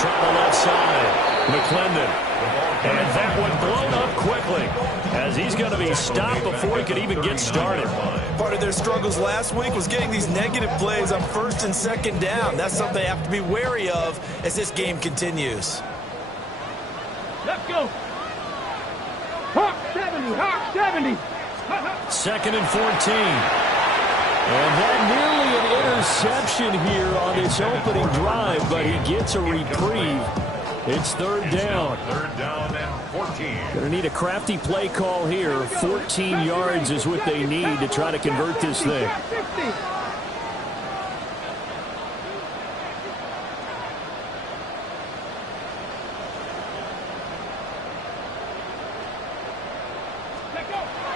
try the left side. McClendon. And that one blown up quickly as he's going to be stopped before he could even get started. Part of their struggles last week was getting these negative plays on first and second down. That's something they have to be wary of as this game continues. Let's go. Hawk 70, Hawk 70. Second and 14. And that nearly an interception here on this opening drive, but he gets a reprieve. It's third down. Third down and 14. Going to need a crafty play call here. 14 yards is what they need to try to convert this thing.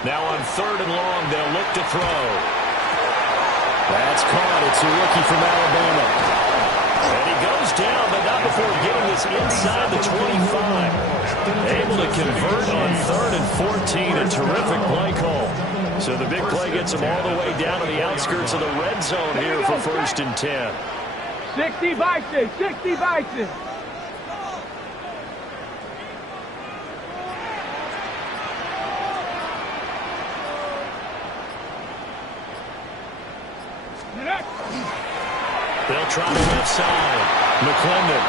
Now on third and long, they'll look to throw. That's caught. It's a rookie from Alabama. And he goes down, but not before getting this inside the 25. Able to convert on third and 14. A terrific play call. So the big play gets him all the way down to the outskirts of the red zone here for first and 10. 60 Bison, 60 Bison. They'll try the left side. McClendon.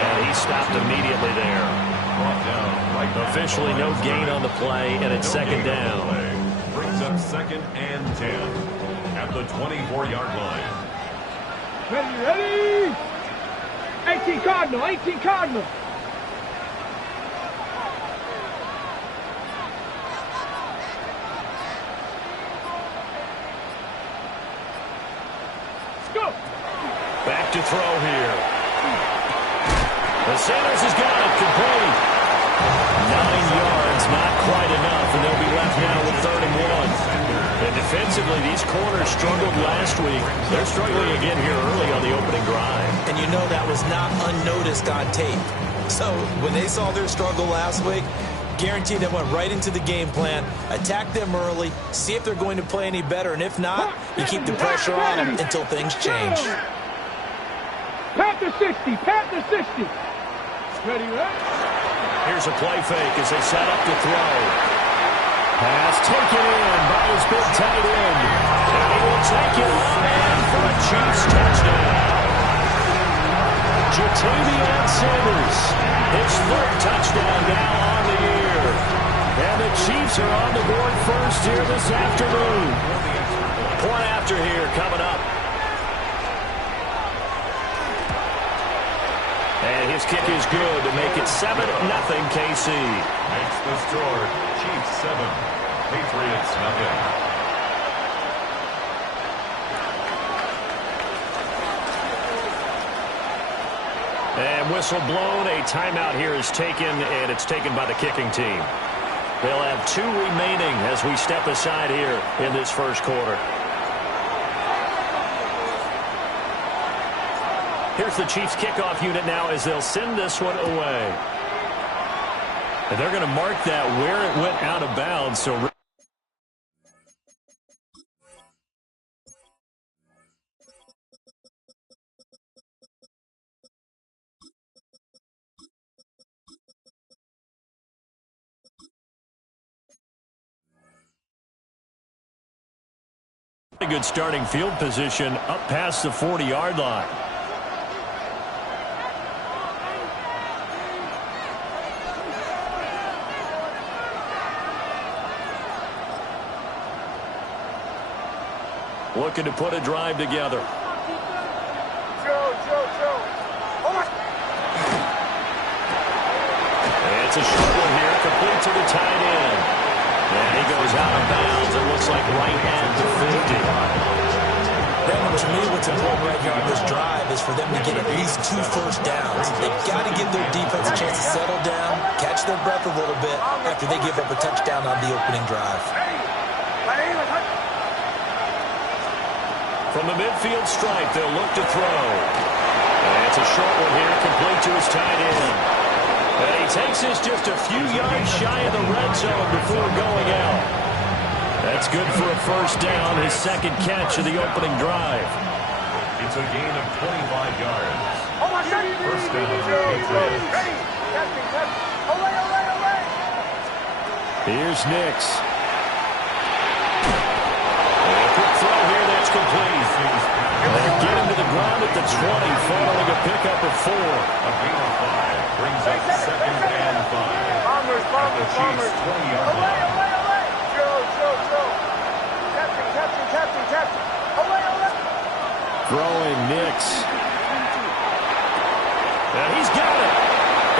And he stopped immediately there. Officially no gain on the play, and it's second down. Brings up second and 10 at the 24-yard line. Ready? 18 Cardinal, 18 Cardinal. Go. Back to throw here. The Sanders has got it complete. 9 yards, not quite enough, and they'll be left now with third and 1. And defensively, these corners struggled last week. They're struggling again here early on the opening drive. And you know that was not unnoticed on tape. So when they saw their struggle last week, guaranteed they went right into the game plan, attack them early, see if they're going to play any better, and if not, you keep the pressure on them until things change. Panther 60, Panther 60. Ready, right? Here's a play fake as they set up to throw. Pass taken in by his big tight end. And he will take it on in for a Chiefs touchdown. Jatavion Sanders, his third touchdown now on the year. And the Chiefs are on the board first here this afternoon. Point after here coming up. And his kick is good to make it 7-0 KC. Makes the score Chiefs 7, Patriots 0. And whistle blown. A timeout here is taken, and it's taken by the kicking team. They'll have 2 remaining as we step aside here in this first quarter. Here's the Chiefs kickoff unit now as they'll send this one away. And they're going to mark that where it went out of bounds. So a good starting field position up past the 40-yard line. Looking to put a drive together. It's a short one here, complete to the tight end. And he goes out of bounds. It looks like right at the 50. Brandon, to me, what's important right here on this drive is for them to get at least 2 first downs. They've got to give their defense a chance to settle down, catch their breath a little bit after they give up a touchdown on the opening drive. From the midfield stripe, they'll look to throw. And it's a short one here, complete to his tight end. And he takes this just a few yards shy of the red zone before going out. That's good for a first down, his second catch of the opening drive. It's a gain of 25 yards. First down to the Patriots. Here's Nix. A quick throw here, that's complete. They'll get him to the ground at the 20, following a pickup of 4. A gain of 5 brings up 2nd and 5. At the Chiefs' 20-yard line. Throwing Nix. And he's got it.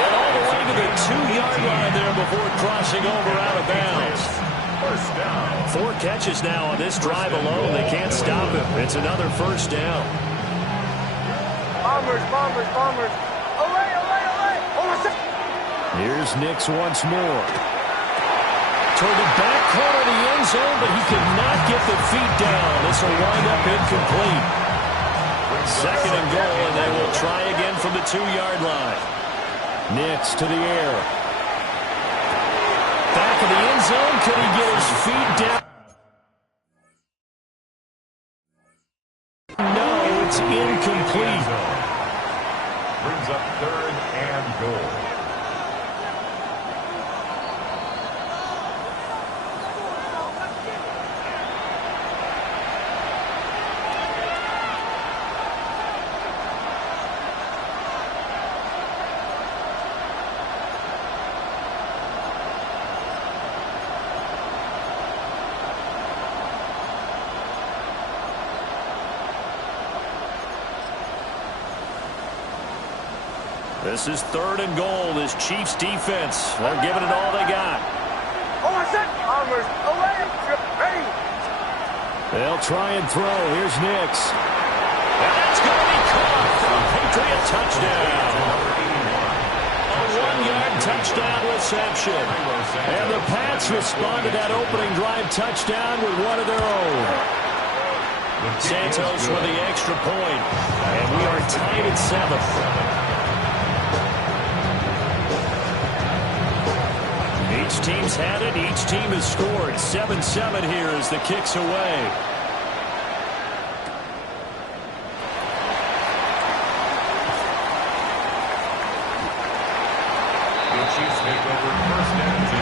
And all the way to the 2-yard line there before crossing over out of bounds. First down. 4 catches now on this drive alone. They can't stop him. It's another first down. Bombers. Here's Nix once more. Toward the back corner of the end zone, but he could not get the feet down. This will wind up incomplete. 2nd and goal, and they will try again from the 2-yard line. Nix to the air. Back of the end zone. Could he get his feet down? No, it's incomplete. Brings up 3rd and goal. This is 3rd and goal. This Chiefs defense, they're giving it all they got. They'll try and throw. Here's Nix. And that's going to be caught for a Patriot touchdown. A 1-yard touchdown reception. And the Pats respond to that opening drive touchdown with one of their own. Santos with the extra point. And we are tied at 7. Each team's had it. Each team has scored. 7-7 here as the kick's away. The Chiefs take over 1st and 10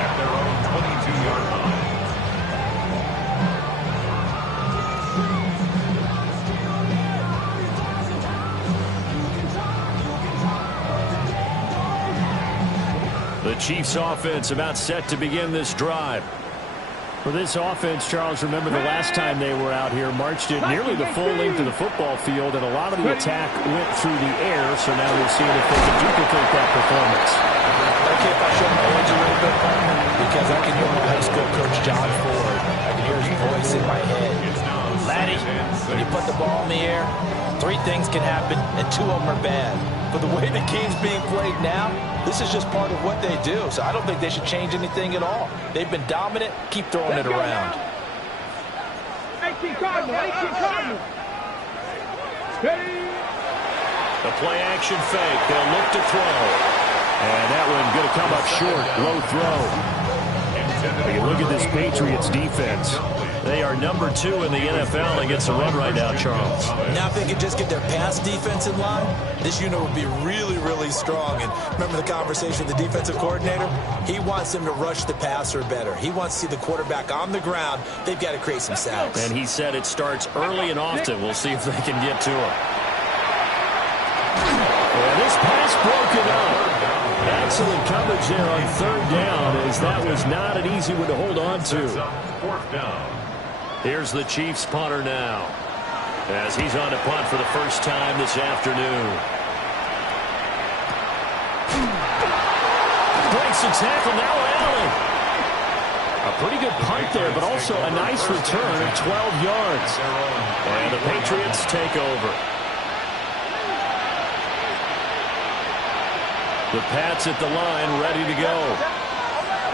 at their own 22-yard line. The Chiefs offense about set to begin this drive. For this offense, Charles, remember the last time they were out here, marched it nearly the full length of the football field, and a lot of the attack went through the air, so now we're seeing if they can duplicate that performance. Okay, if I show my age a little bit, because I can hear my high school coach, John Ford. I can hear his voice in my head. Laddie, when you put the ball in the air, 3 things can happen, and 2 of them are bad. But the way the game's being played now, this is just part of what they do. So I don't think they should change anything at all. They've been dominant. Keep throwing it around. 18 Cardinal. The play action fake. They'll look to throw. And that one going to come up short. Low throw. You look at this Patriots defense. They are number 2 in the NFL against the run right now, Charles. Now if they could just get their pass defense in line, this unit would be really, really strong. And remember the conversation with the defensive coordinator? He wants them to rush the passer better. He wants to see the quarterback on the ground. They've got to create some sacks. And he said it starts early and often. We'll see if they can get to him. And this pass broken up. Excellent coverage there on 3rd down, as that was not an easy one to hold on to. 4th down. Here's the Chiefs punter now, as he's on to punt for the first time this afternoon. Breaks the tackle, now Allen. A pretty good punt there, but also a nice return of 12 yards. And the Patriots take over. The Pats at the line, ready to go.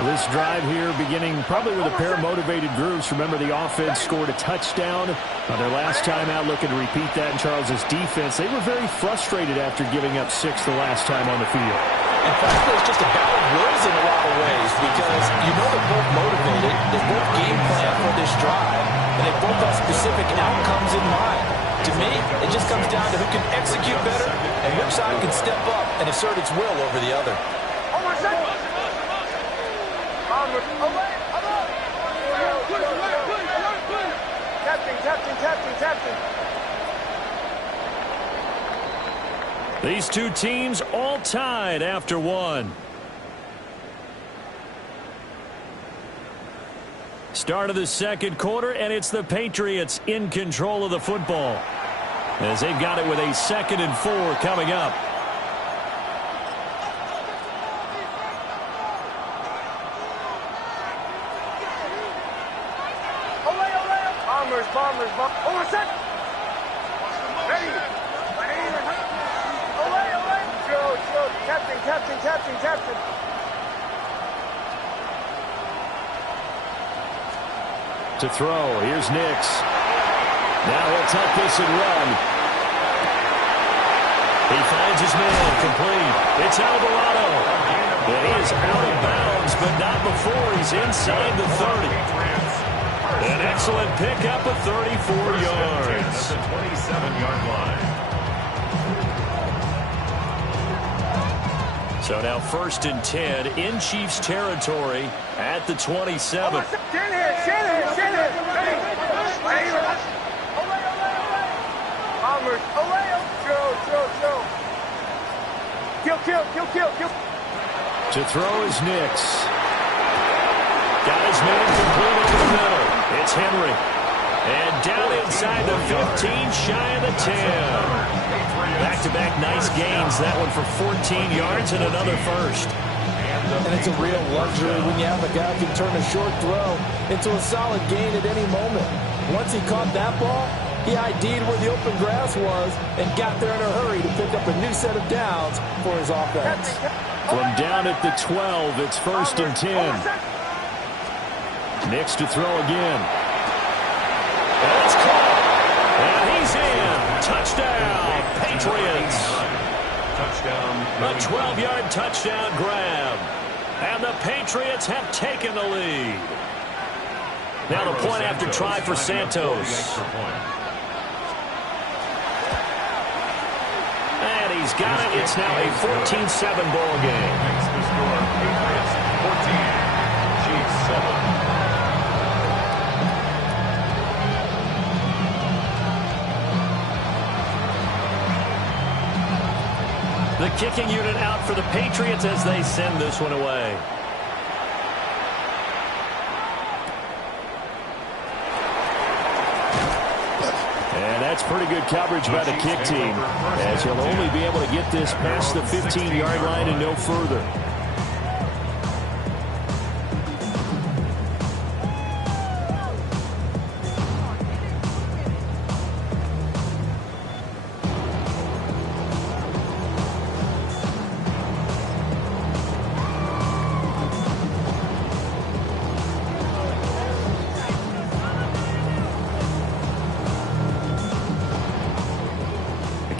This drive here beginning probably with a pair of motivated groups. Remember, the offense scored a touchdown on their last time out, looking to repeat that in Charles's defense. They were very frustrated after giving up 6 the last time on the field. In fact, it's just a battle of wills in a lot of ways, because you know they're both motivated, they both game plan for this drive, and they both have specific outcomes in mind. To me, it just comes down to who can execute better and which side can step up and assert its will over the other. These two teams all tied after one. Start of the second quarter, and it's the Patriots in control of the football, as they've got it with a 2nd and 4 coming up. Bombers. Over set. Ready. Away. Throw. Captain. To throw. Here's Nix. Now he'll tuck this and run. He finds his man. Complete. It's Alvarado. And he is out of bounds, but not before he's inside the 30. An excellent pickup of 34 yards. The 27-yard line. So now 1st and 10 in Chiefs territory at the 27. Shanahan. Bombers. Throw. Kill. To throw is Nix. Got his man complete over the middle. It's Henry. And down inside the 15, shy of the 10. Back-to-back nice gains. That one for 14 yards and another first. And it's a real luxury when you have a guy who can turn a short throw into a solid gain at any moment. Once he caught that ball, he ID'd where the open grass was and got there in a hurry to pick up a new set of downs for his offense. From down at the 12, it's 1st and 10. Nix to throw again. That's caught. And he's in. Touchdown, Patriots. Touchdown. A 12-yard touchdown grab. And the Patriots have taken the lead. Now the point after try for Santos. And he's got it. It's now a 14-7 ball game. Makes the score Patriots 14, Chiefs 7. The kicking unit out for the Patriots as they send this one away. And that's pretty good coverage by the kick team, as he'll only be able to get this past the 15-yard line and no further.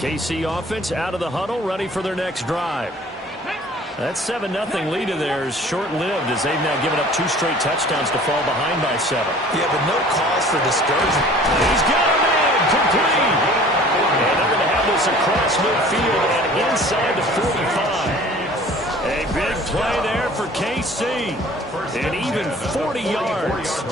KC offense out of the huddle, ready for their next drive. That 7-0 lead of theirs short-lived as they've now given up 2 straight touchdowns to fall behind by 7. Yeah, but no cause for discouragement. He's got a man complete. And they're going to have this across midfield and inside the 45. A big play there for KC. And even 40 yards.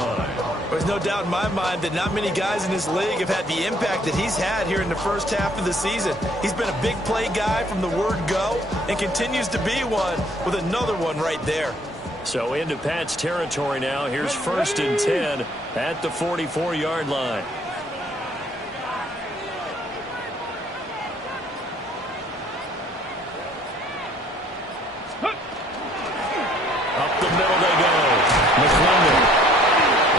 There's no doubt in my mind that not many guys in this league have had the impact that he's had here in the first half of the season. He's been a big play guy from the word go and continues to be one with another one right there. So into Pat's territory now. Here's 1st and 10 at the 44-yard line. Up the middle they go. McClendon.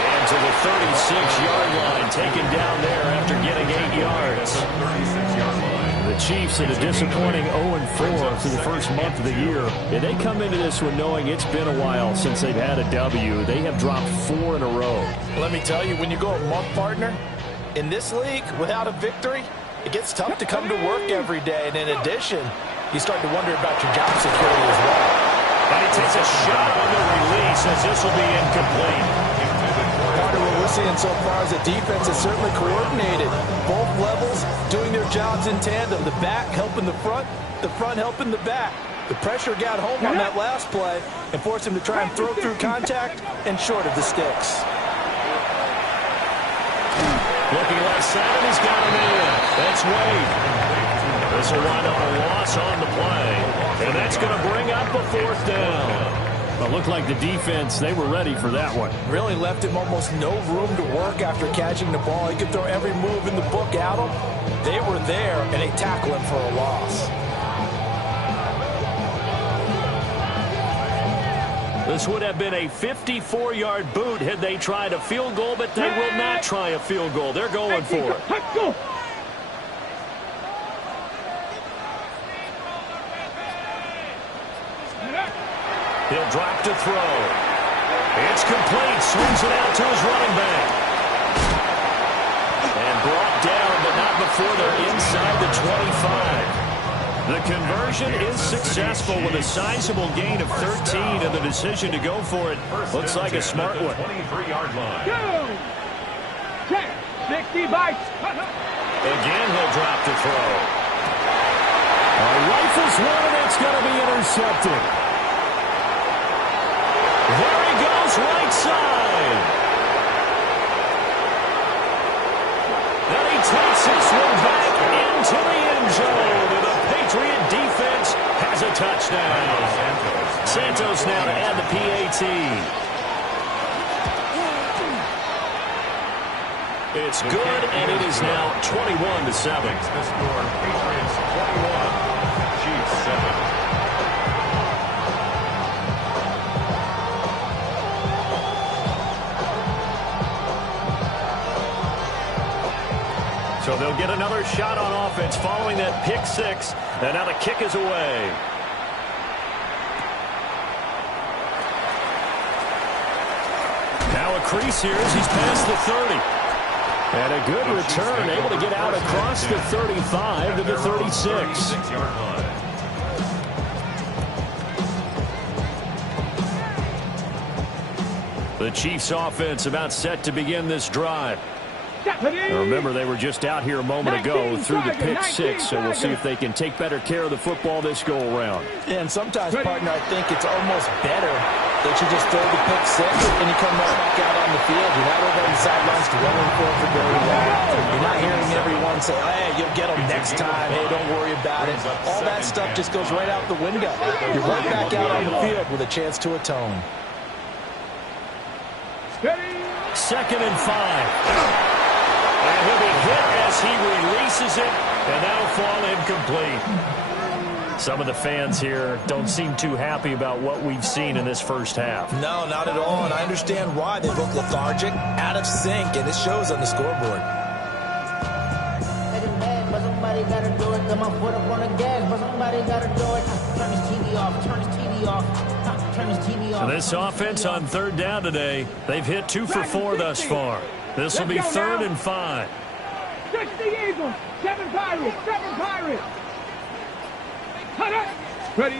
And to the 36-yard line, taken down there after getting 8 yards. 36-yard line. The Chiefs in a disappointing 0-4 through the first month of the year. And they come into this one knowing it's been a while since they've had a W. They have dropped 4 in a row. Let me tell you, when you go a month, partner, in this league, without a victory, it gets tough to come to work every day. And in addition, you start to wonder about your job security as well. And he takes a shot on the release as this will be incomplete. Carter will we're seeing so far is the defense is certainly coordinated. Both levels doing their jobs in tandem. The back helping the front helping the back. The pressure got home on that last play and forced him to try and throw through contact and short of the sticks. Looking left side, he's got him in. That's Wade. This will wind up a loss on the play. And that's going to bring up a 4th down. It looked like the defense, they were ready for that one. Really left him almost no room to work after catching the ball. He could throw every move in the book at him. They were there, and they tackled him for a loss. This would have been a 54-yard boot had they tried a field goal, but they will not try a field goal. They're going for it. He'll drop to throw. It's complete. Swings it out to his running back. And brought down, but not before they're inside the 25. The conversion is successful with a sizable gain of 13, and the decision to go for it looks like a smart one. 23-yard line. 60 bites. Again, he'll drop to throw. Rifles one, and it's going to be intercepted. There he goes, right side. And he takes this one back into the end zone. And the Patriot defense has a touchdown. Santos now to add the PAT. It's good, and it is now 21-7. The score, Patriots 21, Chiefs 7. So they'll get another shot on offense following that pick six. And now the kick is away. Now a crease here as he's past the 30. And a good return, able to get out across the 35 to the 36. The Chiefs offense about set to begin this drive. Now remember, they were just out here a moment ago through the pick six, so we'll see if they can take better care of the football this go-around. And sometimes, partner, I think it's almost better that you just throw the pick six and you come right back out on the field. You're not over on the sidelines dwelling for very long. You're not hearing everyone say, hey, you'll get them next time. Hey, don't worry about it. All that stuff just goes right out the window. You're right back out on the field with a chance to atone. 2nd and 5. And he'll be hit as he releases it, and that'll fall incomplete. Some of the fans here don't seem too happy about what we've seen in this first half. No, not at all, and I understand why. They look lethargic, out of sync, and it shows on the scoreboard. But somebody gotta do it. Got my foot up on the gas, but somebody gotta do it. Turn his TV off, turn his TV off, turn his TV off. So this offense on 3rd down today, they've hit 2 for 4 thus far. This will be 3rd and 5. 60 Eagles, 7 Pirates, 7 Pirates. Ready.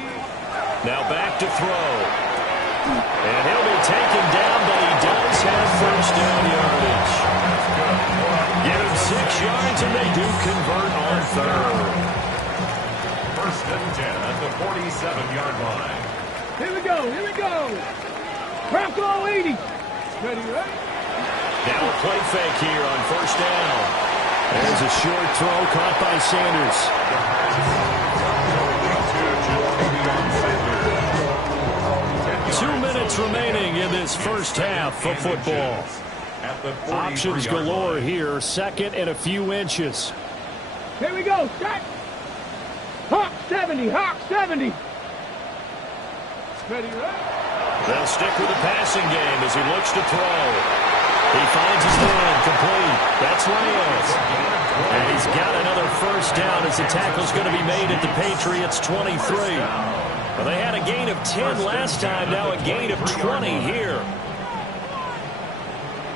Now back to throw. And he'll be taken down, but he does have 1st down yardage. Give him 6 yards, and they do convert on 3rd. 1st and 10 at the 47-yard line. Here we go, here we go. Bronco 80. Ready, ready. Now a play fake here on 1st down. There's a short throw caught by Sanders. 2 minutes remaining in this first half of football. Options galore here. 2nd and a few inches. Here we go. Set. Hawk 70. Hawk 70. Ready, ready. They'll stick with the passing game as he looks to throw. He finds his man complete. That's Reyes. And he's got another 1st down as the tackle's going to be made at the Patriots 23. Well, they had a gain of 10 last time, now a gain of 20 here.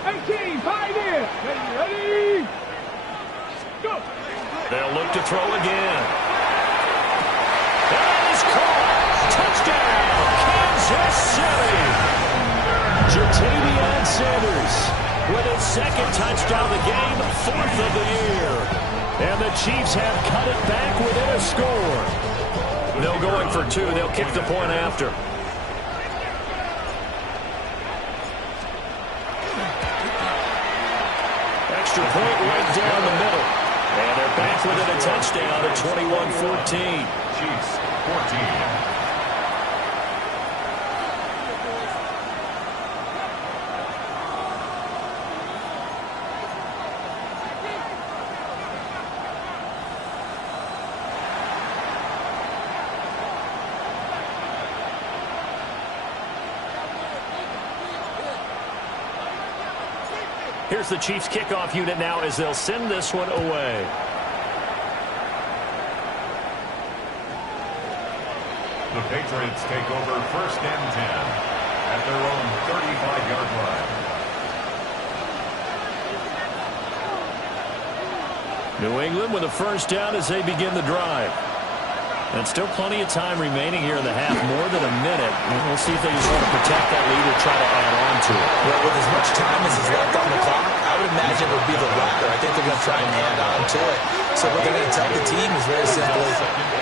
18, 5 in. Ready, ready. Go. They'll look to throw again. That is caught. Touchdown, Kansas City. Jatavion Sanders with his second touchdown of the game, 4th of the year. And the Chiefs have cut it back within a score. They'll go in for 2. They'll kick the point after. Extra point right down the middle. And they're back within a touchdown at 21-14. Chiefs 14. Here's the Chiefs kickoff unit now as they'll send this one away. The Patriots take over 1st and 10 at their own 35-yard line. New England with a first down as they begin the drive. And still plenty of time remaining here in the half, more than a minute. We'll see if they just want to protect that lead or try to add on to it. Well, with as much time as is left on the clock, I would imagine it would be the latter. I think they're going to try and add on to it. So what they're going to tell the team is very simply,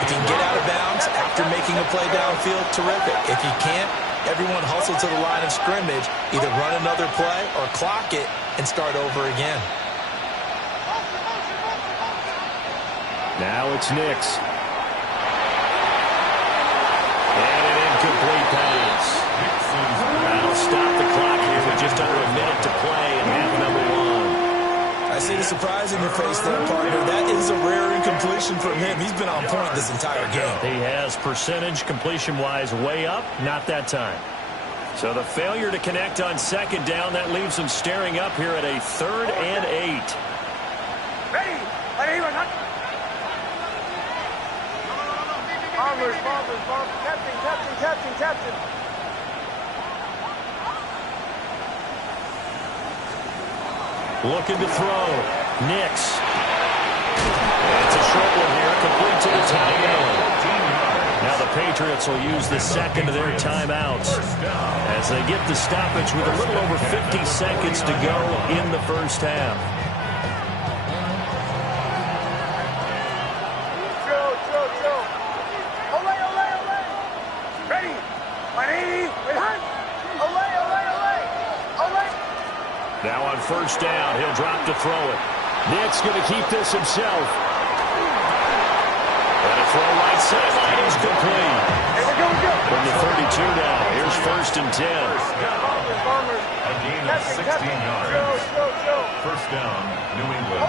if you can get out of bounds after making a play downfield, terrific. If you can't, everyone hustle to the line of scrimmage, either run another play or clock it and start over again. Now it's Nix. And an incomplete pass. That'll stop the clock here with just under a minute to play in half number 1. I see the surprise in your face there, partner. That is a rare incompletion from him. He's been on point this entire game. He has percentage completion-wise way up, not that time. So the failure to connect on 2nd down, that leaves them staring up here at a 3rd and 8. Bombers, captain. Looking to throw. Nix. It's a short one here, complete to the tight end. Now the Patriots will use the second of their timeouts as they get the stoppage with a little over 50 seconds to go in the first half. Now on first down, he'll drop to throw it. Nick's going to keep this himself. And a throw right sideline is complete. From the 32 now, here's 1st and 10. A gain of 16 yards. First down, New England.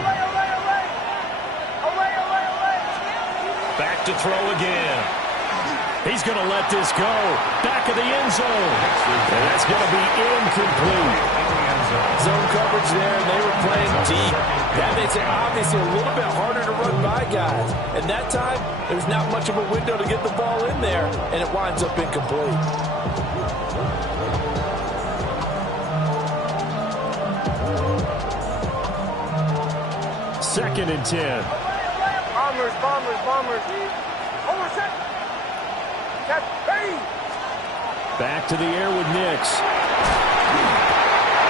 Back to throw again. He's going to let this go. Back of the end zone. And that's going to be incomplete. Zone coverage there, and they were playing deep. That makes it obviously a little bit harder to run by guys. And that time, there's not much of a window to get the ball in there, and it winds up incomplete. Second and 10. Bombers. Back to the air with Nix.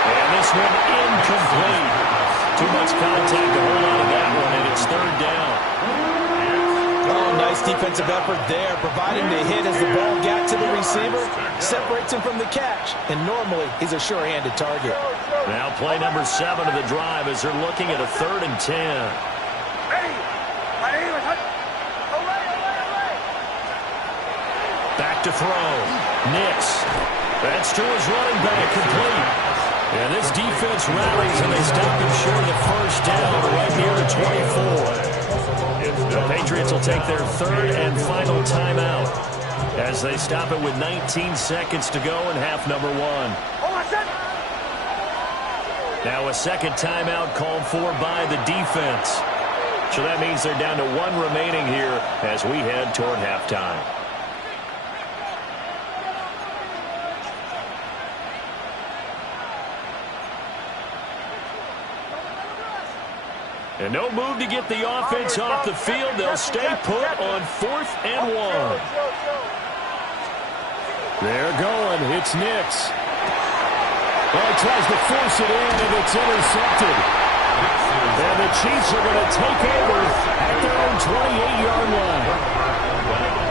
And this one incomplete. Too much contact to hold on to that one, and it's 3rd down. Oh, nice defensive effort there, providing the hit as the ball got to the receiver, separates him from the catch, and normally he's a sure-handed target. Now play number 7 of the drive as they're looking at a 3rd and 10. Back to throw. Nix. That's to his running back, complete. And this defense rallies, and they stop him short of the first down right near the 24. The Patriots will take their 3rd and final timeout as they stop it with 19 seconds to go in half number 1. Now a second timeout called for by the defense. So that means they're down to 1 remaining here as we head toward halftime. And no move to get the offense off the field. They'll stay put on 4th and 1. They're going. It's Nix. Well, he tries to force it in, and it's intercepted. And the Chiefs are going to take over at their own 28-yard line.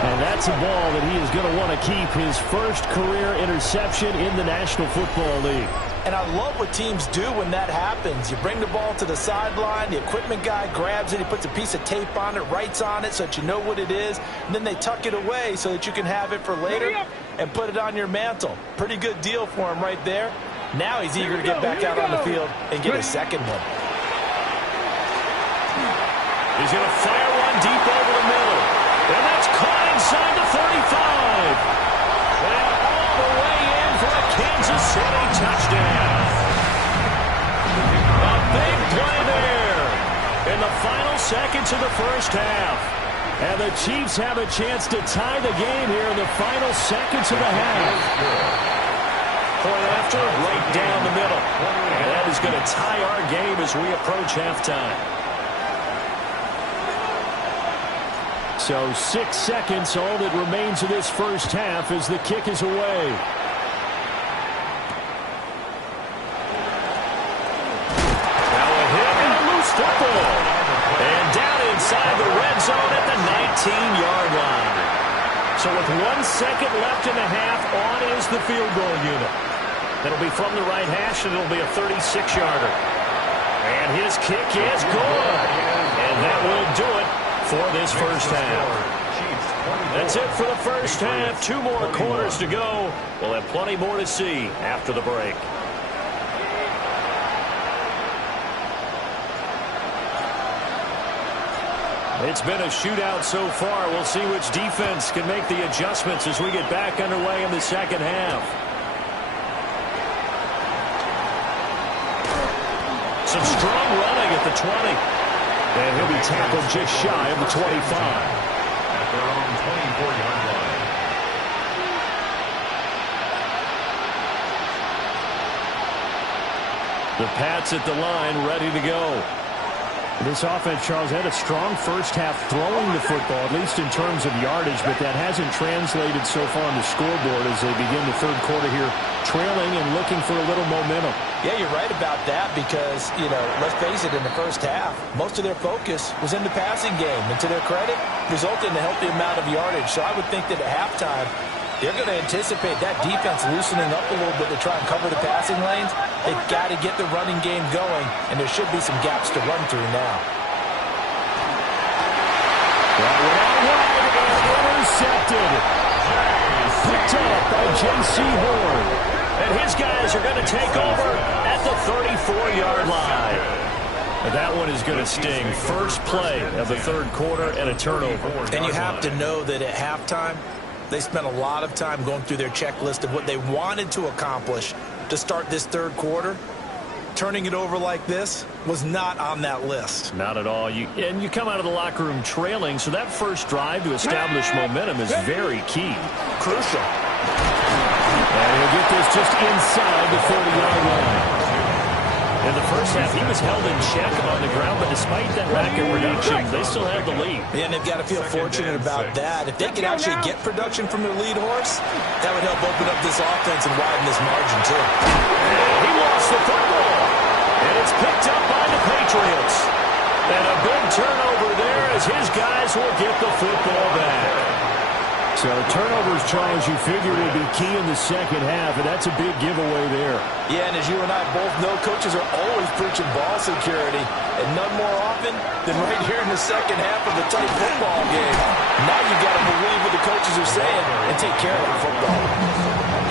And that's a ball that he is going to want to keep, his first career interception in the National Football League. And I love what teams do when that happens. You bring the ball to the sideline, the equipment guy grabs it, he puts a piece of tape on it, writes on it so that you know what it is, and then they tuck it away so that you can have it for later and put it on your mantle. Pretty good deal for him right there. Now he's eager to get back out on the field and get a second one. He's going to fire one deep over the middle. And that's caught inside the 35. And all the way in for a Kansas City touchdown. A big play there in the final seconds of the first half. And the Chiefs have a chance to tie the game here in the final seconds of the half. Point after, right down the middle. And that is going to tie our game as we approach halftime. So 6 seconds, all that remains of this first half as the kick is away. Now a hit and a loose football. And down inside the red zone at the 19-yard line. So with 1 second left in the half, on is the field goal unit. It'll be from the right hash, and it'll be a 36-yarder. And his kick is good. And that will do it for this first half. That's it for the first half. 2 more quarters to go. We'll have plenty more to see after the break. It's been a shootout so far. We'll see which defense can make the adjustments as we get back underway in the second half. Some strong running at the 20. And he'll be tackled just shy of the 25. At their own 24-yard line. The Pats at the line, ready to go. This offense, Charles, had a strong first half throwing the football, at least in terms of yardage, but that hasn't translated so far on the scoreboard as they begin the third quarter here, trailing and looking for a little momentum. Yeah, you're right about that because, you know, let's face it, in the first half, most of their focus was in the passing game. And to their credit, resulted in a healthy amount of yardage. So I would think that at halftime, they're going to anticipate that defense loosening up a little bit to try and cover the passing lanes. They've got to get the running game going, and there should be some gaps to run through now. That went out wide and intercepted. Picked up by J.C. Horn. And his guys are going to take over at the 34-yard line. And that one is going to sting. First play of the third quarter and a turnover. And you have to know that at halftime, they spent a lot of time going through their checklist of what they wanted to accomplish to start this third quarter. Turning it over like this was not on that list. Not at all. And you come out of the locker room trailing, so that first drive to establish momentum is very key. Crucial. And he'll get this just inside the 30-yard line. In the first half, he was held in check on the ground, but despite that lack of production, they still had the lead. Yeah, and they've got to feel fortunate about that. If they can actually get production from their lead horse, that would help open up this offense and widen this margin, too. He lost the football. And it's picked up by the Patriots. And a big turnover there as his guys will get the football back. So turnovers, Charles, you figure will be key in the second half, and that's a big giveaway there. Yeah, and as you and I both know, coaches are always preaching ball security, and none more often than right here in the second half of a tight football game. Now you've got to believe what the coaches are saying and take care of the football.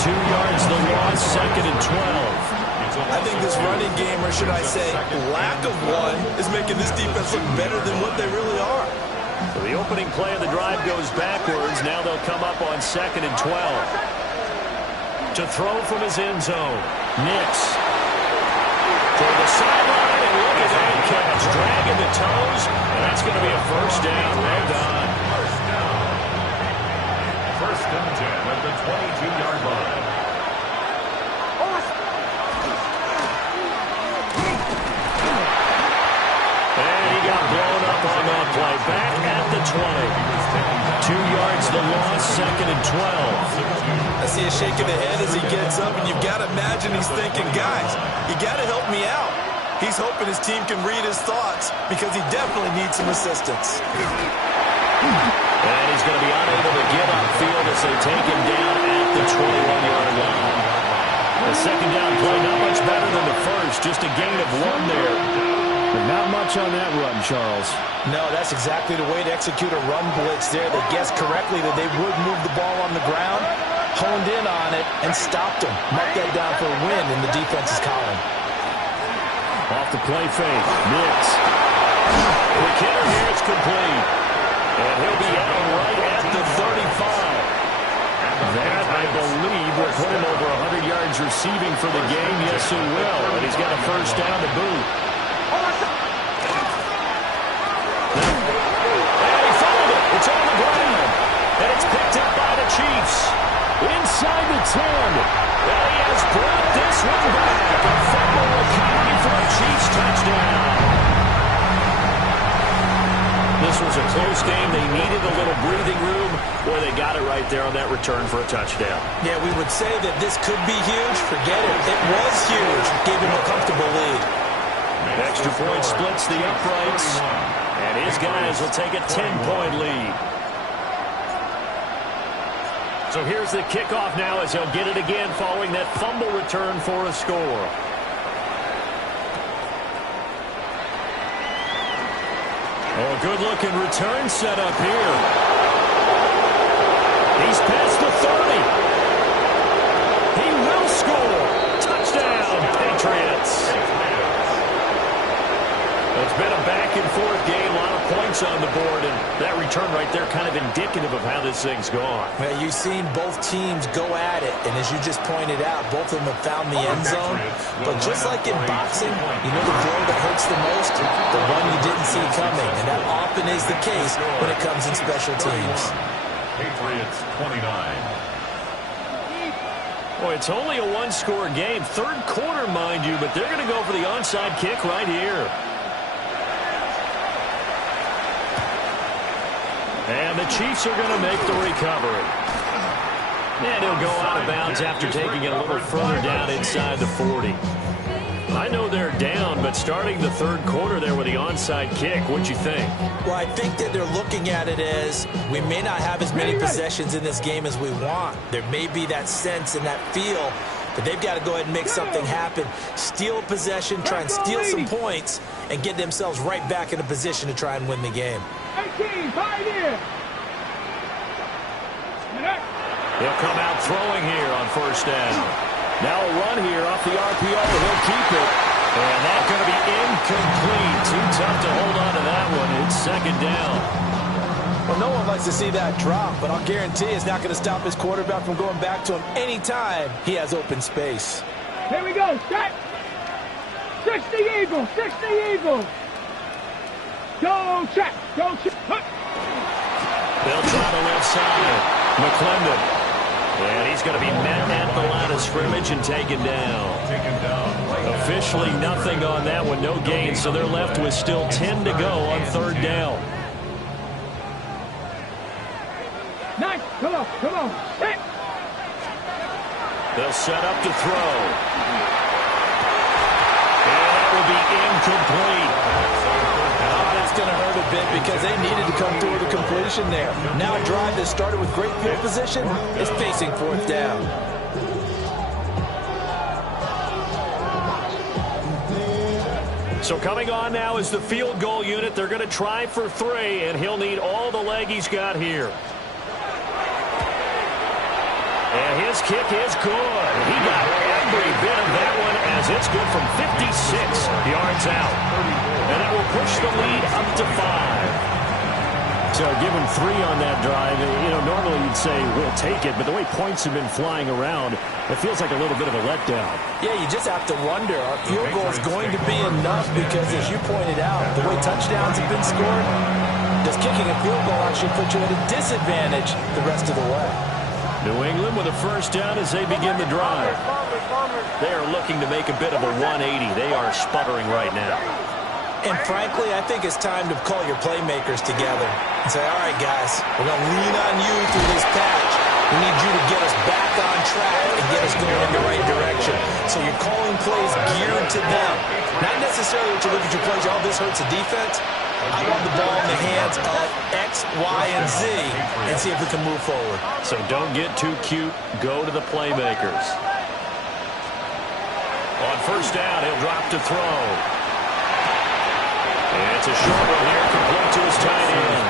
2 yards the loss, second and 12. I think this running game, or should I say lack of one, is making this defense look better than what they really are. So the opening play of the drive goes backwards. Now they'll come up on second and 12. To throw from his end zone. Nix. Toward the sideline, and look at that catch. Dragging the toes, and that's going to be a first down. Well done. First and 10 at the 22-yard line. And he got blown up on that play. Back at the 20. 2 yards the loss, 2nd and 12. I see a shake of the head as he gets up, and you've got to imagine he's thinking, guys, you got to help me out. He's hoping his team can read his thoughts because he definitely needs some assistance. And he's going to be unable to get upfield as they take him down at the 21-yard line. The second down play not much better than the first, just a gain of 1 there. But not much on that run, Charles. No, that's exactly the way to execute a run blitz there. They guessed correctly that they would move the ball on the ground, honed in on it, and stopped them. Mark that down for a win in the defense's column. Off the play fake. Nix. Quick hitter here. It's complete. And he'll be out right at the 35. That, I believe, will put him over 100 yards receiving for the game. Yes, it will. And he's got a first down to boot. And he fouled it. It's on the ground. And it's picked up by the Chiefs. Inside the 10. And he has brought this one back. A fumble recovery for a Chiefs touchdown. This was a close game. They needed a little breathing room, where they got it right there on that return for a touchdown. Yeah, we would say that this could be huge. Forget it. It was huge. Gave him a comfortable lead. Extra point splits the uprights, and his guys will take a 10-point lead. So here's the kickoff now as he'll get it again following that fumble return for a score. Oh, good-looking return set up here. He's past the 30. He will score. Touchdown, Patriots. It's been a back-and-forth game, a lot of points on the board, and that return right there kind of indicative of how this thing's gone. Well, you've seen both teams go at it, and as you just pointed out, both of them have found the end zone. But just like in boxing, you know the blow that hurts the most? The one you didn't see coming, and that often is the case when it comes in special teams. Patriots 29. Boy, it's only a one-score game. Third quarter, mind you, but they're going to go for the onside kick right here. And the Chiefs are going to make the recovery. And he'll go out of bounds after taking it a little further down inside the 40. I know they're down, but starting the third quarter there with the onside kick, what'd you think? Well, I think that they're looking at it as we may not have as many possessions in this game as we want. There may be that sense and that feel, but they've got to go ahead and make something happen. Steal possession, try and steal some points, and get themselves right back in a position to try and win the game. 18, right here. He'll come out throwing here on first down. Now a run here off the RPO. He'll keep it. And that's going to be incomplete. Too tough to hold on to that one. It's second down. Well, no one likes to see that drop, but I'll guarantee it's not going to stop his quarterback from going back to him anytime he has open space. Here we go. Set. 60 Eagles. 60 Eagles. Go check. Go check. They'll try the left side. McClendon. And he's going to be met at the line of scrimmage and taken down. Officially nothing on that one. No gain, so they're left with still 10 to go on third down. Nice. Come on. Come on. Hit. They'll set up to throw. And that will be incomplete. Oh, that's going to hurt a bit because they needed to come through with a completion there. Now a drive that started with great field position is facing fourth down. So coming on now is the field goal unit. They're going to try for 3, and he'll need all the leg he's got here. And his kick is good. He got every bit of that one as it's good from 56 yards out. And that will push the lead up to 5. So give him 3 on that drive. You know, normally you'd say we'll take it, but the way points have been flying around, it feels like a little bit of a letdown. Yeah, you just have to wonder, are field goals going to be enough? Because as you pointed out, the way touchdowns have been scored, does kicking a field goal actually put you at a disadvantage the rest of the way? New England with a first down as they begin the drive. They are looking to make a bit of a 180. They are sputtering right now. And frankly, I think it's time to call your playmakers together and say, all right, guys, we're going to lean on you through this patch. We need you to get us back on track and get us going in the right direction. So you're calling plays geared to them. Not necessarily that you look at your plays, oh, this hurts the defense. I want the ball in the hands of X, Y, and Z and see if we can move forward. So don't get too cute. Go to the playmakers. On first down, he'll drop to throw. It's a short one here, complete to his tight end.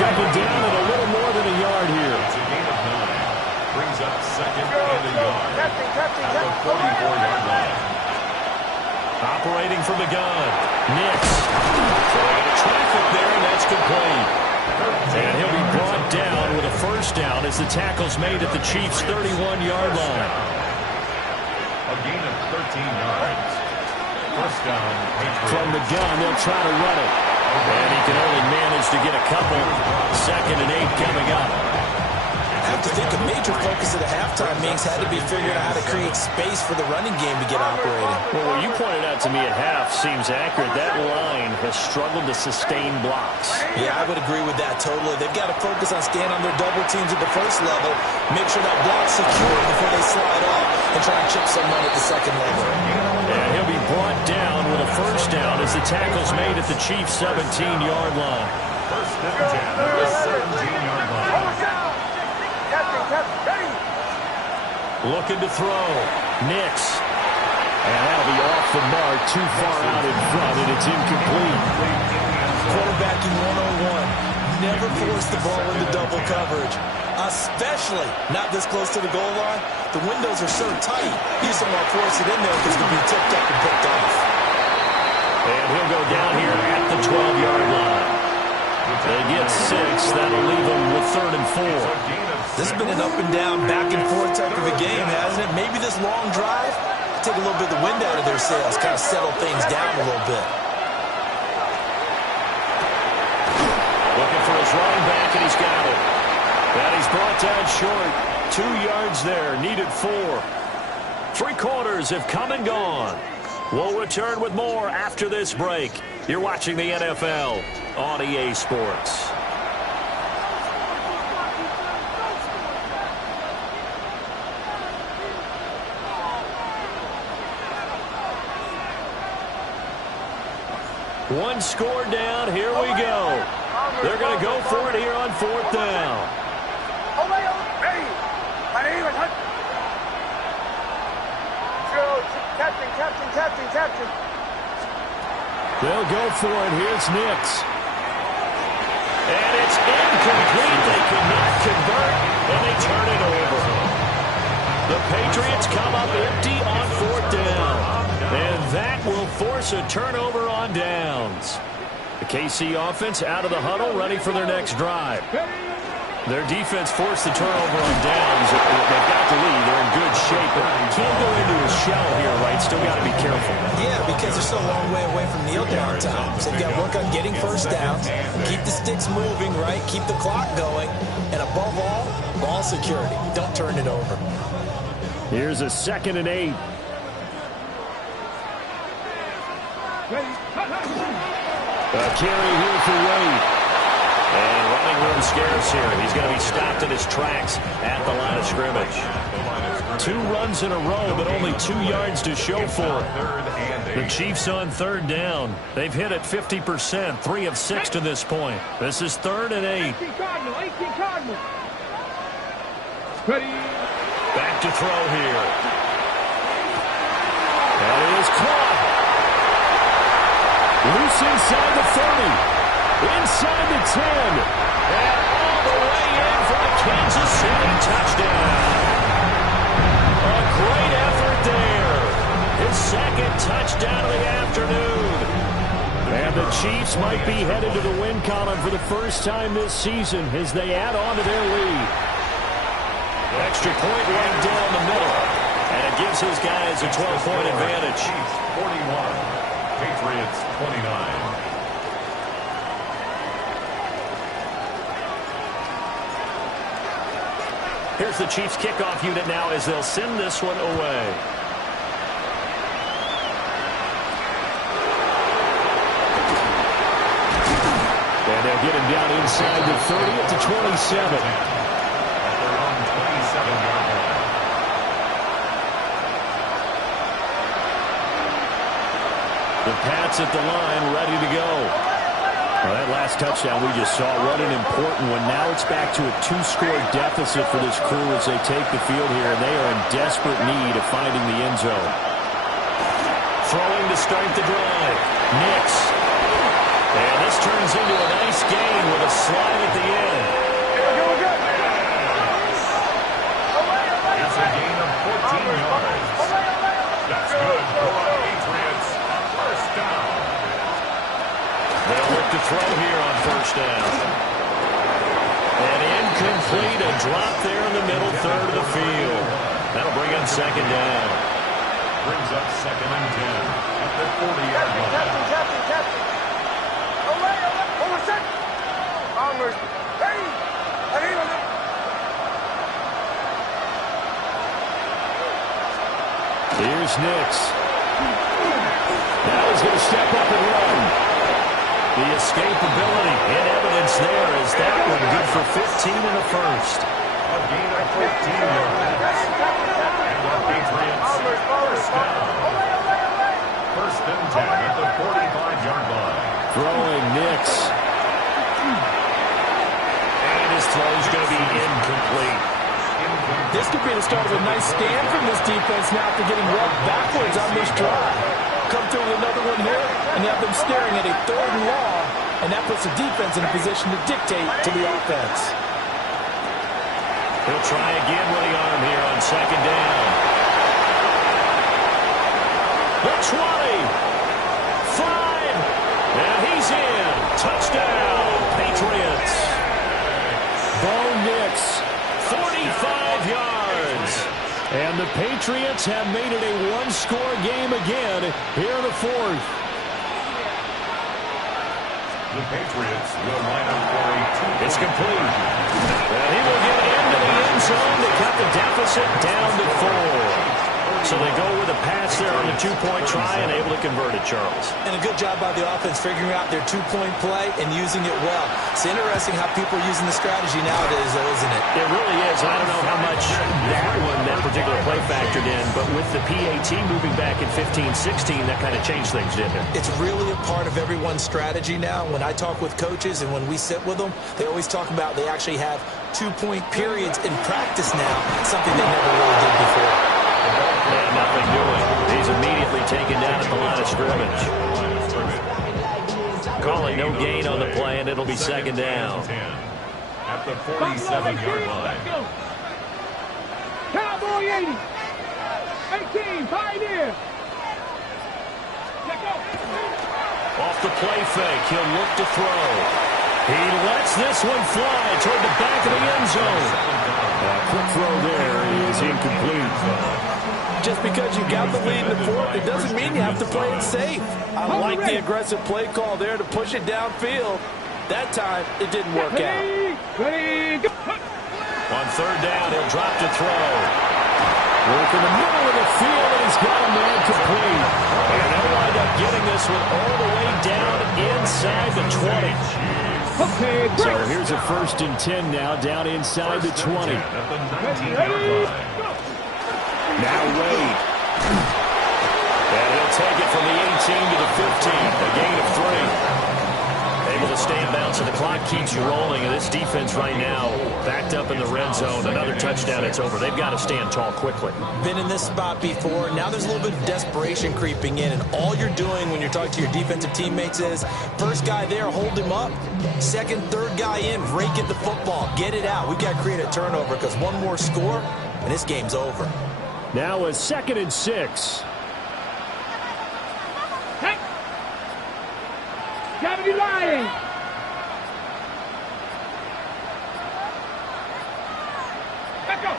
Second down and a little more than a yard here. It's a gain of 9. Brings up second and a yard. At the 44-yard line. Operating from the gun. Nix. Throwing into traffic there, and that's complete. And he'll be brought down with a first down as the tackle's made at the Chiefs' 31-yard line. A gain of 13 yards. First down, Patriots. From the gun, they'll try to run it. And he can only manage to get a couple. 2nd and 8 coming up. I have to think a major focus of the halftime meetings had to be figuring out how to create space for the running game to get operating. Well, what you pointed out to me at half seems accurate. That line has struggled to sustain blocks. Yeah, I would agree with that totally. They've got to focus on staying on their double teams at the first level, make sure that block's secure before they slide off, and try and chip someone at the second level. And he'll be brought down with a first down as the tackle's made at the Chiefs' 17-yard line. First and 10 at the 17-yard line. Looking to throw. Nix. And that'll be off the mark, too far out in front, and it's incomplete. Quarterbacking 101. Never force the ball into double coverage, especially not this close to the goal line. The windows are so tight, you just don't want to force it in there because it's going to be tipped up and picked off. And he'll go down here at the 12-yard line. They get 6. That'll leave them with 3rd and 4. This has been an up and down, back and forth type of a game, hasn't it? Maybe this long drive take a little bit of the wind out of their sails, kind of settle things down a little bit. Looking for his running back, and he's got it. And he's brought down short. 2 yards there, needed 4. 3 quarters have come and gone. We'll return with more after this break. You're watching the NFL on EA Sports. One score down. Here we go. They're going to go for it here on 4th down. Captain. They'll go for it. Here's Nix. And it's incomplete. They cannot convert, and they turn it over. The Patriots come up empty on 4th down. And that will force a turnover on downs. The KC offense out of the huddle, ready for their next drive. Their defense forced the turnover on downs. They've got the lead. They're in good shape, but can't go into a shell here, right? Still got to be careful. Yeah, because they're still a long way away from kneel down time. So they've got to work on getting first downs, keep the sticks moving, right? Keep the clock going. And above all, ball security. Don't turn it over. Here's a 2nd and 8. A carry here for Wade. And running room scarce here. He's going to be stopped in his tracks at the line of scrimmage. 2 runs in a row, but only 2 yards to show for it. The Chiefs on 3rd down. They've hit it 50%, 3 of 6 to this point. This is 3rd and 8. 18 Cardinal. Ready. Back to throw here. That is caught. Loose inside the 30. Inside the 10. And all the way in for the Kansas City touchdown. A great effort there. His 2nd touchdown of the afternoon. And the Chiefs might be headed to the win column for the first time this season as they add on to their lead. Extra point right down the middle. And it gives his guys a 12-point advantage. Chiefs 41. Patriots 29. Here's the Chiefs kickoff unit now as they'll send this one away. inside the 30 at the 27. At their own 27-yard line. The Pats at the line, ready to go. Well, that last touchdown we just saw, what an important one. Now it's back to a 2-score deficit for this crew as they take the field here, and they are in desperate need of finding the end zone. Throwing to start the drive. Nix. And this turns into a nice gain with a slide at the end. It's a gain of 14 yards. That's good for the Patriots. First down. They'll look to throw here on first down. And incomplete, a drop there in the middle third of the field. That'll bring up second down. Brings up 2nd and 10 at the 40-yard line. Here's Nix. Now he's going to step up and run. The escapability in evidence there is that one good for 15 in the first. A gain of 15 yards. And the Patriots first down. 1st and 10 at the 45-yard line. Throwing Nix. And his throw's going to be incomplete. This could be the start of a nice stand from this defense now after getting rubbed backwards on this drive. Come through with another one here, and you have them staring at a 3rd and long, and that puts the defense in a position to dictate to the offense. He'll try again with the arm here on second down. The 20. 5. Now he's in. Touchdown, Patriots. Bo Nix. 45 yards. And the Patriots have made it a 1-score game again here in the 4th. The Patriots will line up for a 2-point It's complete. And he will get into the end zone to cut the deficit down to 4. So they go with a pass there on the 2-point try and able to convert it, Charles. And a good job by the offense figuring out their 2-point play and using it well. It's interesting how people are using the strategy nowadays, though, isn't it? It really is. I don't know how much that particular play factored in, but with the PAT moving back in 15-16, that kind of changed things, didn't it? It's really a part of everyone's strategy now. When I talk with coaches and when we sit with them, they always talk about they actually have 2-point periods in practice now, something they never really did before. And nothing doing. He's immediately taken down at the line of scrimmage. Calling no gain on the play, and it'll be second down. At the 47-yard line. Cowboy 80. 18, Pioneer. Off the play fake, he'll look to throw. He lets this one fly toward the back of the end zone. Quick throw there is incomplete. Just because you got the lead in the 4th, it doesn't mean you have to play it safe. I like the aggressive play call there to push it downfield. That time, it didn't work out. On third down, he'll drop to throw. Work in the middle of the field, and he's got a man complete. And they'll wind up getting this one all the way down inside the 20. So here's a 1st and 10 now, down inside the 20. At the 19-yard line. Now Wade. And he'll take it from the 18 to the 15, a gain of 3. Able to stay in bounds, so the clock keeps rolling, and this defense right now backed up in the red zone. Another touchdown, it's over. They've got to stand tall quickly. Been in this spot before. Now there's a little bit of desperation creeping in, and all you're doing when you're talking to your defensive teammates is, first guy there, hold him up. Second, third guy in, rake at the football. Get it out. We've got to create a turnover because one more score, and this game's over. Now a 2nd and 6. Hey! Gotta be lying! Back up!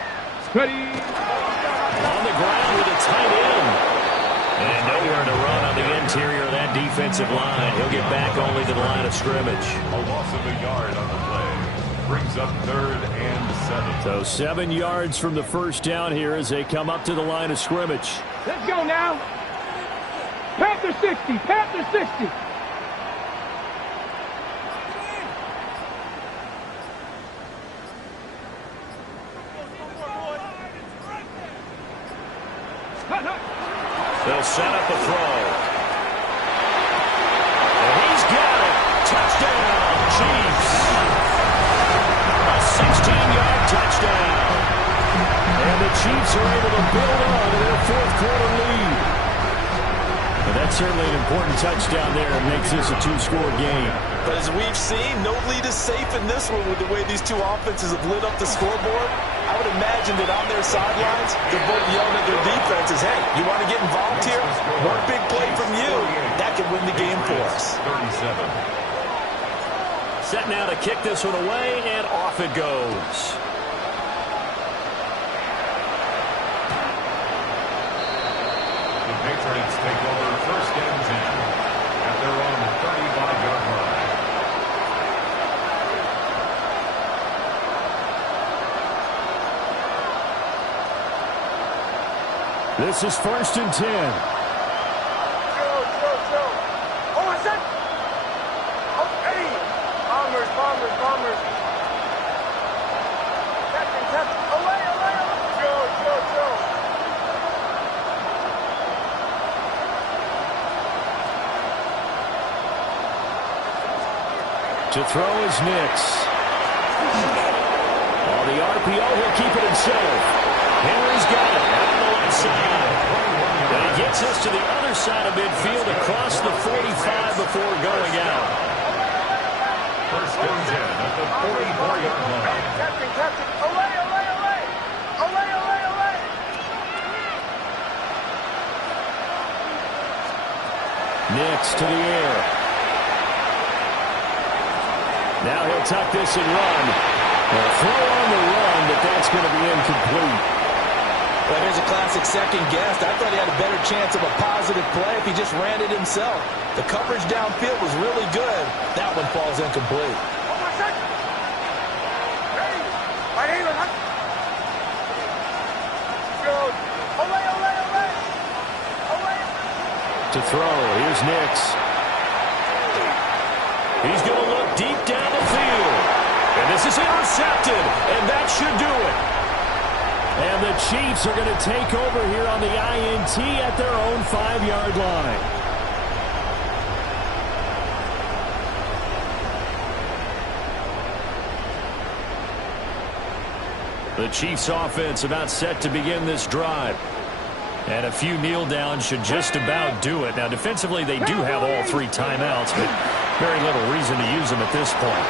Ready! On the ground with a tight end. And nowhere to run on the interior of that defensive line. He'll get back only to the line of scrimmage. A loss of a yard on the play. Brings up 3rd and 7. So 7 yards from the first down here as they come up to the line of scrimmage. Let's go now. Panther 60. Panther 60. They'll set up a throw. And he's got it. Touchdown, Chiefs. A 16-yard touchdown. And the Chiefs are able to build on to their fourth-quarter lead. And that's certainly an important touchdown there. It makes this a two-score game. But as we've seen, no lead is safe in this one with the way these two offenses have lit up the scoreboard. I would imagine that on their sidelines, they're both yelling at their defenses, hey, you want to get involved here? One big play from you, that could win the game for us. 37. Set now to kick this one away, and off it goes. The Patriots take over first and 10 at their own 35-yard line. This is first and 10. Oh, I said. Oh, hey. Bombers. Captain. Away. Go. To throw is Nix. On the RPO, he'll keep it himself. Henry's got it out on the left side. And he gets us to the other side of midfield across the 45 before going out. First and 10 at the 44-yard line. Captain. Away. Nix to the air. Now he'll tuck this and run. A throw on the run, but that's going to be incomplete. Well, here's a classic second guess. I thought he had a better chance of a positive play if he just ran it himself. The coverage downfield was really good. That one falls incomplete. To throw, here's Nix. He's going to look deep down the field. And this is intercepted, and that should do it. And the Chiefs are going to take over here on the INT at their own 5-yard line. The Chiefs offense about set to begin this drive. And a few kneel downs should just about do it. Now, defensively, they do have all 3 timeouts, but very little reason to use them at this point.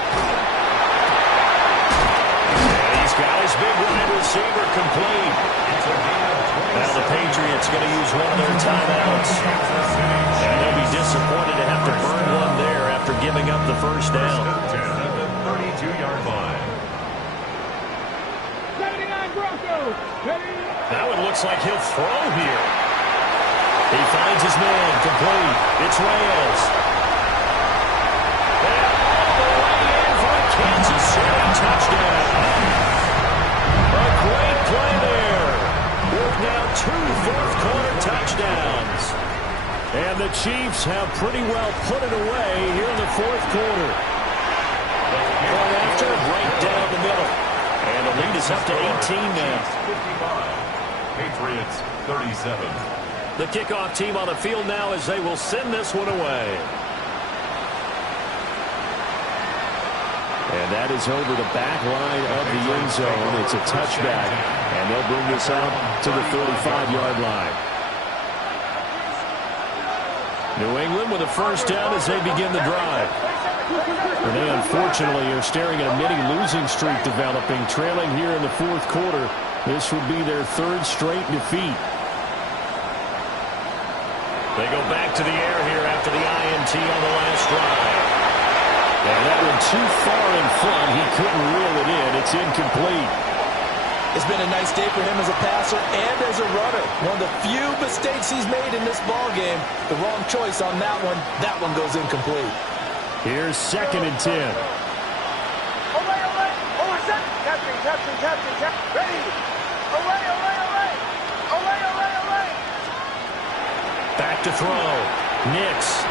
And he's got his big wide receiver complete. Now the Patriots going to use one of their timeouts. And they'll be disappointed to have to burn one there after giving up the first down. 10 at the 32-yard line. 79 Broncos. Now it looks like he'll throw here. He finds his man complete. It's Reyes. And all the way in for a Kansas City touchdown. A great play there. With now 2 fourth-quarter touchdowns. And the Chiefs have pretty well put it away here in the fourth quarter. Going after it right down the middle. And the lead is up to 18 now. 55. Patriots 37. The kickoff team on the field now as they will send this one away. And that is over the back line of the end zone. It's a touchback, and they'll bring this out to the 35-yard line. New England with a first down as they begin the drive. And they unfortunately are staring at a mini losing streak developing, trailing here in the fourth quarter. This would be their 3rd straight defeat. They go back to the air here after the INT on the last drive. And that one too far in front. He couldn't reel it in. It's incomplete. It's been a nice day for him as a passer and as a runner. One of the few mistakes he's made in this ballgame. The wrong choice on that one. That one goes incomplete. Here's 2nd and 10. Captain. Ready. Away. Back to throw. Nix.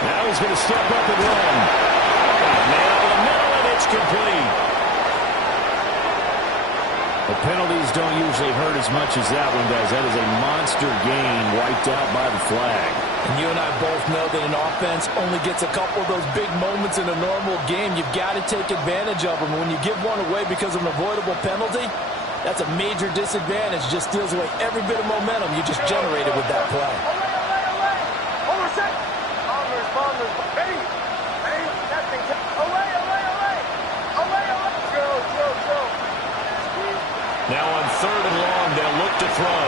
Now he's going to step up and run. Man up in the middle, and it's complete. The penalties don't usually hurt as much as that one does. That is a monster gain wiped out by the flag. And you and I both know that an offense only gets a couple of those big moments in a normal game. You've got to take advantage of them. When you give one away because of an avoidable penalty, that's a major disadvantage. Just steals away every bit of momentum you just generated with that play. Now on 3rd and long, they'll look to throw.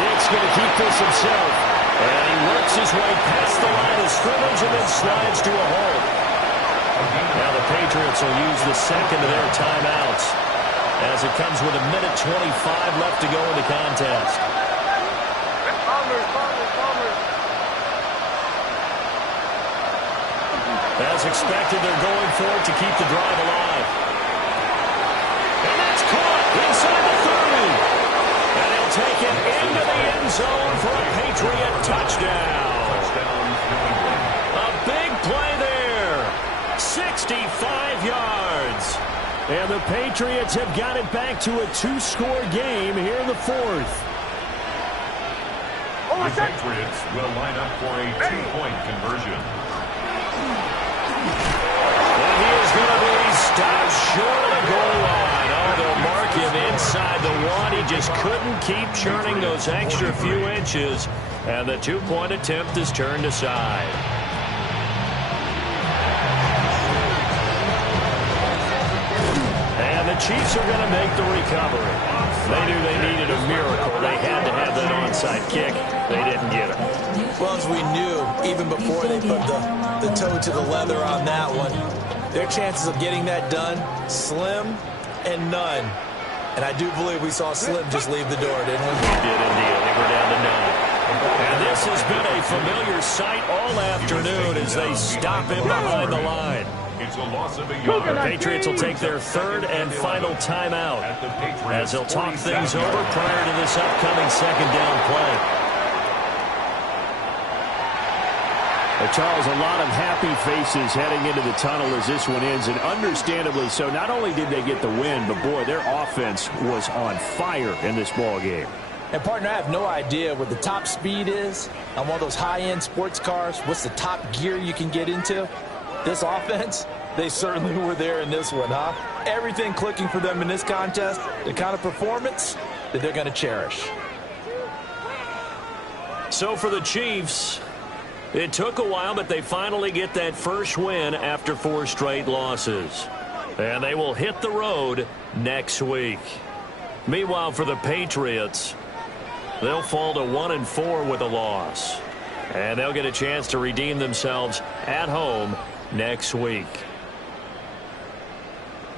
Nick's going to keep this himself. And he works his way past the line of scrimmage and then slides to a halt. Now the Patriots will use the second of their timeouts as it comes with 1:25 left to go in the contest. As expected, they're going for it to keep the drive alive. And that's caught inside the 30. And he'll take it into the end zone for a Patriot touchdown. A big play there. 65 yards. And the Patriots have got it back to a 2-score game here in the 4th. The Patriots will line up for a 2-point conversion. And he is going to be stopped short of the goal line. Oh, they'll mark him inside the 1. He just couldn't keep churning those extra few inches. And the 2-point attempt is turned aside. And the Chiefs are going to make the recovery. They knew they needed a miracle. They had to have that onside kick. They didn't get it. Well, as we knew, even before they put the toe to the leather on that one, their chances of getting that done, slim and none. And I do believe we saw Slim just leave the door, didn't we? We did indeed. I think we're down to none. And this has been a familiar sight all afternoon as they stop him behind the line. It's a loss of a yard. The Patriots will take their 3rd and final timeout as they'll talk things over prior to this upcoming 2nd down play. Charles, a lot of happy faces heading into the tunnel as this one ends, and understandably so. Not only did they get the win, but boy, their offense was on fire in this ball game. And, partner, I have no idea what the top speed is on one of those high-end sports cars. What's the top gear you can get into? This offense, they certainly were there in this one, huh? Everything clicking for them in this contest, the kind of performance that they're going to cherish. So for the Chiefs, it took a while, but they finally get that first win after 4 straight losses. And they will hit the road next week. Meanwhile, for the Patriots, they'll fall to 1-4 with a loss. And they'll get a chance to redeem themselves at home next week.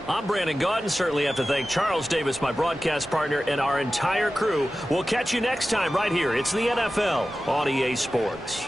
I'm Brandon Gaudin. Certainly have to thank Charles Davis, my broadcast partner, and our entire crew. We'll catch you next time right here. It's the NFL on EA Sports.